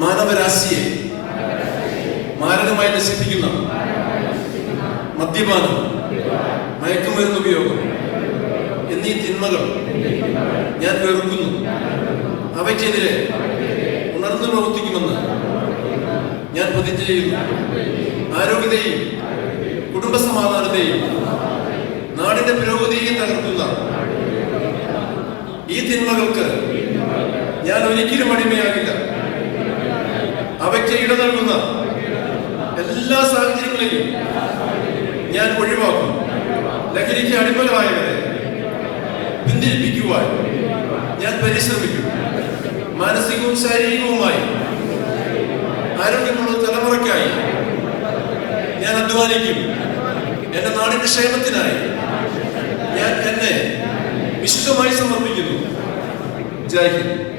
മാനവരാശിയെ മാരകമായി നശിപ്പിക്കുന്ന മദ്യപാനം മയക്കുമരുന്ന് ഉപയോഗം എന്നീ തിന്മകൾ ഞാൻ വെറുക്കുന്നു. അവയ്ക്കെതിരെ ഉണർന്നു പ്രവർത്തിക്കുമെന്ന് ഞാൻ പ്രതിജ്ഞ ചെയ്യുന്നു ആരോഗ്യത്തെയും കുടുംബസമാധാനത്തെയും നാടിന്റെ പുരോഗതിയെയും തകർക്കുന്ന ഈ തിന്മകൾക്ക് ഞാൻ ഒരിക്കലും അടിമയാകില്ല. അവയ്ക്ക് ഇട നൽകുന്ന എല്ലാ സാഹചര്യങ്ങളിലും ഞാൻ ഒഴിവാക്കും. ലഹരിക്ക് അടിമലമായവരെ പിന്തിരിപ്പിക്കുവാൻ ഞാൻ പരിശ്രമിക്കും. മാനസികവും ശാരീരികവുമായി ആരോഗ്യമുള്ള തലമുറയ്ക്കായി ഞാൻ അധ്വാനിക്കും. എന്റെ നാടിന്റെ ക്ഷേമത്തിനായി ഞാൻ എന്നെ വിശുദ്ധമായി സമർപ്പിക്കുന്നു. ജയ് ഹിന്ദ്.